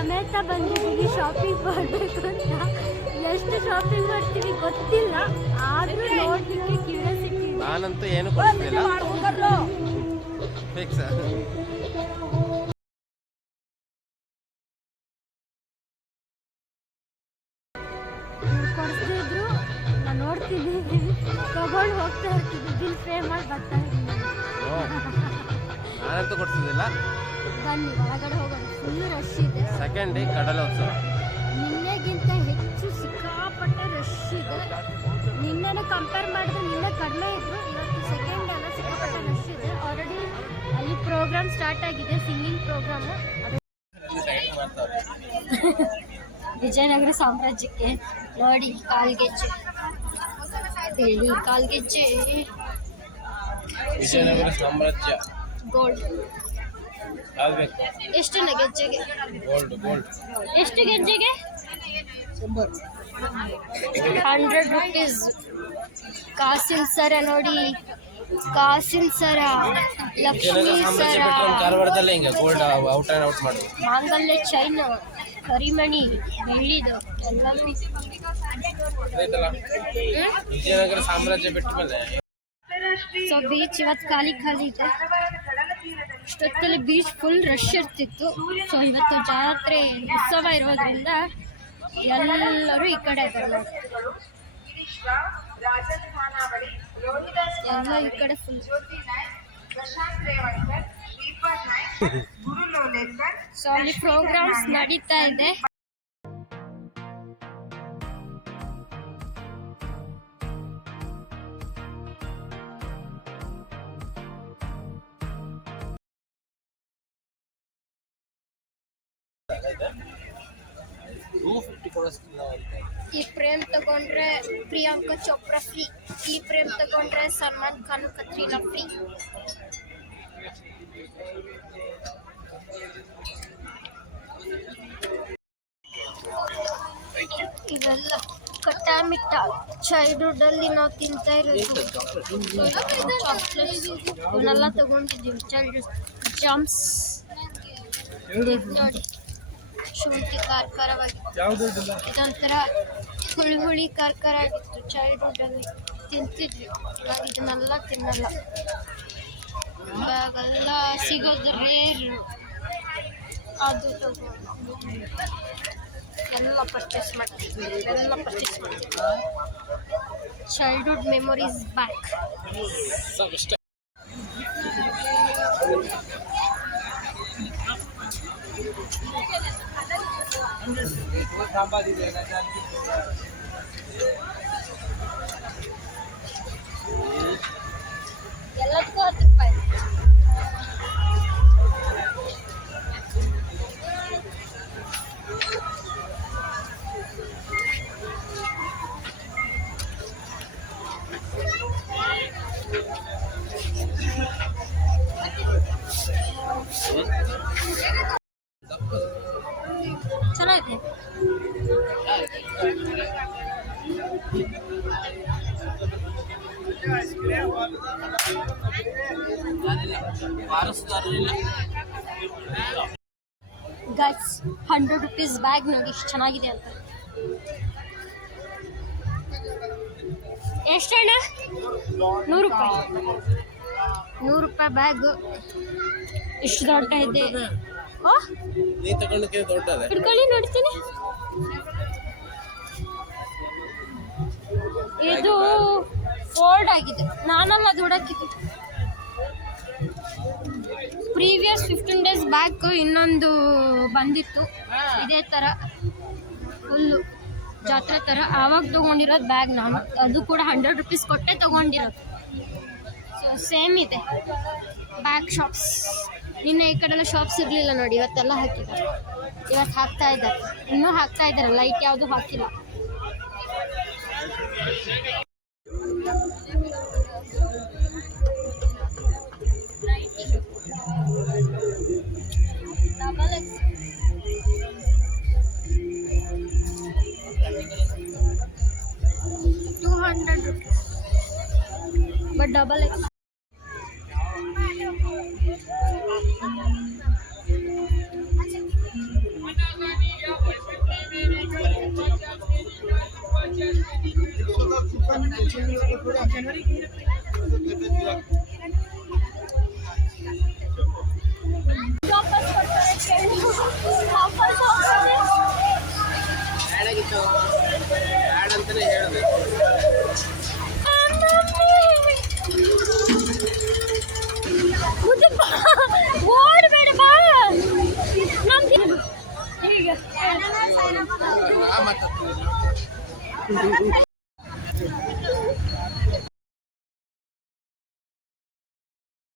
ಸಮೇತ ಬಂದಿದ್ದೀವಿ ಶಾಪಿಂಗ್ ಮಾಡಬೇಕು ಅಂತ. ಎಷ್ಟು ಶಾಪಿಂಗ್ ಮಾಡ್ತೀವಿ ಗೊತ್ತಿಲ್ಲ, ಆದ್ರೂ ನೋಡ್ಲಿಕ್ಕೆ ಕ್ಯೂರಿಯಾಸಿಟಿ. ನಾನಂತೂ ಏನು ಕೊಡ್ತಿಲ್ಲ ಫಿಕ್ಸ್. ಕೊಡಿಸ್ತಿದ್ರು ನಾನು ನೋಡ್ತಿದ್ದೀನಿ, ತಗೊಂಡು ಹೋಗ್ತಾ ಇರ್ತಿದ್ವಿ, ಬಿಲ್ ಪೇ ಮಾಡಿ ಬರ್ತಾ ಇದ್ದೀನಿ. ನಾನಂತೂ ಕೊಡ್ತಿದ್ದಿಲ್ಲ. ಬನ್ನಿ ಒಳಗಡೆ ಹೋಗೋಣ. ಫುಲ್ ರಶ್ ಇದೆ. Second day Kadalotsava. ನಿನ್ನೆಗಿಂತ ಹೆಚ್ಚು ಸಿಕ್ಕಾಪಟ್ಟೆ ರಶ್ ಇದೆ. ನಿನ್ನೆನ ಕಂಪೇರ್ ಮಾಡಿದ್ರೆ ನಿನ್ನೆ ಕಡಿಮೆ ಇದ್ರು, ಇವತ್ತು ಸೆಕೆಂಡ್ ಡೇ ಎಲ್ಲ ಸಿಕ್ಕಾಪಟ್ಟೆ ರಶ್ ಇದೆ. ಆಲ್ರೆಡಿ ಅಲ್ಲಿ ಪ್ರೋಗ್ರಾಮ್ ಸ್ಟಾರ್ಟ್ ಆಗಿದೆ, ಸಿಂಗಿಂಗ್ ಪ್ರೋಗ್ರಾಮು. ವಿಜಯನಗರ ಸಾಮ್ರಾಜ್ಯಕ್ಕೆ ನೋಡಿ ಕಾಲ್ಗೆಜ್ಜೆ, ಬಿಳಿ ಕಾಲ್ಗೆಜ್ಜೆ. ವಿಜಯನಗರ ಸಾಮ್ರಾಜ್ಯ ಗೋಲ್ಡ್ ಎಷ್ಟು ಗೆಜ್ಜೆಗೆ? ಗೋಲ್ಡ್ ಎಷ್ಟು ಗೆಜ್ಜೆಗೆ? 100 ರೂಪೀಸ್. ಕಾಸಿನ ಸರ ನೋಡಿ, ಕಾಸಿನ ಸರ, ಲಕ್ಷ್ಮೀ ಸರ, ಕಾರವಾರದಲ್ಲೇ ಹಿಂಗೆ ಗೋಲ್ಡ್ ಔಟ್ ಅಂಡ್ ಔಟ್ ಮಾಡೋದು. ಮಾಂಗಲ್ಯ ಚೈನ್, ಕರಿಮಣಿ, ಬೆಳ್ಳಿದು ಎಲ್ಲ. ವಿಜಯನಗರ ಸಾಮ್ರಾಜ್ಯ ಬಿಟ್ಟ ಮೇಲೆ ಸೊ ಬೀಚ್ ಇವತ್ತು ಖಾಲಿ ಇದೆ. ಇಷ್ಟೊತ್ತಲ್ಲಿ ಬೀಚ್ ಫುಲ್ ರಶ್ ಇರ್ತಿತ್ತು. ಸೊ ಇವತ್ತು ಜಾತ್ರೆ ಉತ್ಸವ ಇರೋದ್ರಿಂದ ಎಲ್ಲರೂ ಈ ಕಡೆ ಇದ್ದಾರೆ. ಎಲ್ಲ ಈ ಕಡೆ ಫುಲ್. ಸೊ ಅಲ್ಲಿ ಪ್ರೋಗ್ರಾಮ್ಸ್ ನಡೀತಾ ಇದೆ. ಈ ಫ್ರೇಮ್ ತಗೊಂಡ್ರೆ ಪ್ರಿಯಾಂಕಾ ಚೋಪ್ರಾ ಫ್ರೀ, ಈ ಫ್ರೇಮ್ ತಗೊಂಡ್ರೆ ಸಲ್ಮಾನ್ ಖಾನ್, ಕತ್ರೀನಾ ಫ್ರೀ. ಇವೆಲ್ಲ ಕಟ್ಟಾ ಮಿಟ್ಟ ಚೈಲ್ಡ್ಹುಡ್ ಅಲ್ಲಿ ನಾವು ತಿಂತಾ ಇರೋದು ಚಾಕ್ಲೇಟ್ಸ್. ಇವನ್ನೆಲ್ಲ ತಗೊಂಡಿದ್ದೀವಿ. ಚೈಲ್ಡ್ಹುಡ್ ಜಾಮ್ಸ್ ನೋಡಿ, ಶುಂಠಿ ಖಾರವಾಗಿತ್ತು, ಇದೊಂಥರ ಹುಳಿ ಖಾರ ಆಗಿತ್ತು. ಚೈಲ್ಡ್ಹುಡ್ ಅಲ್ಲಿ ತಿಂತಿದ್ವಿ, ಇವಾಗ ಇದನ್ನೆಲ್ಲ ತಿನ್ನಲ್ಲ. ಇವಾಗೆಲ್ಲ ಸಿಗೋದು ರೇರ್. ಅದು ಎಲ್ಲ ಪರ್ಚೇಸ್ ಮಾಡ್ತೀವಿ, ಎಲ್ಲ ಪರ್ಚೇಸ್ ಮಾಡ್ತೀವಿ. Childhood memories back. ಎಲ್ಲದಕ್ಕೂ 10 ರೂಪಾಯಿ. ಚೆನ್ನಾಗಿದೆ. ಗೈಸ್ 100 ರೂಪೀಸ್ ಬ್ಯಾಗ್ ನೋಡಿ ಎಷ್ಟು ಚೆನ್ನಾಗಿದೆ ಅಂತ. ಎಷ್ಟಣ್ಣ? 100 ರೂಪಾಯಿ. 100 ರೂಪಾಯಿ ಬ್ಯಾಗ್ ಇಷ್ಟು ದೊಡ್ಡ ಇದೆ. ಹಿಡ್ಕೊಳ್ಳಿ ನೋಡ್ತೀನಿ. ಇದು ಫೋಲ್ಡ್ ಆಗಿದೆ, ನಾನಲ್ಲ ದುಡಕ್ಕಿದ್ದು. ಪ್ರೀವಿಯಸ್ 15 ಡೇಸ್ ಬ್ಯಾಕ್ ಇನ್ನೊಂದು ಬಂದಿತ್ತು ಇದೇ ಥರ ಫುಲ್ಲು ಜಾತ್ರೆ ಥರ. ಆವಾಗ ತೊಗೊಂಡಿರೋದು ಬ್ಯಾಗ್ ನಾನು, ಅದು ಕೂಡ 100 ರೂಪೀಸ್ ಕೊಟ್ಟೆ ತೊಗೊಂಡಿರೋದು. ಸೊ ಸೇಮ್ ಇದೆ ಬ್ಯಾಗ್ ಶಾಪ್ಸ್. ನಿನ್ನೆ ಈ ಕಡೆಲ್ಲ ಶಾಪ್ಸ್ ಇರಲಿಲ್ಲ ನೋಡಿ, ಇವತ್ತೆಲ್ಲ ಹಾಕಿದ್ದಾರೆ. ಇವತ್ತು ಹಾಕ್ತಾ ಇದ್ದಾರೆ, ಇನ್ನೂ ಹಾಕ್ತಾ ಇದ್ದಾರೆ. ಲೈಟ್ ಯಾವುದು ಹಾಕಿಲ್ಲ. but double X. ಬ್ಯಾಡ್ ಆಗಿತ್ತು ಬ್ಯಾಡ್ ಅಂತಾನೆ ಹೇಳಿದೆ. ಓಡ್ಬೇಡ ಬಾ ಈಗ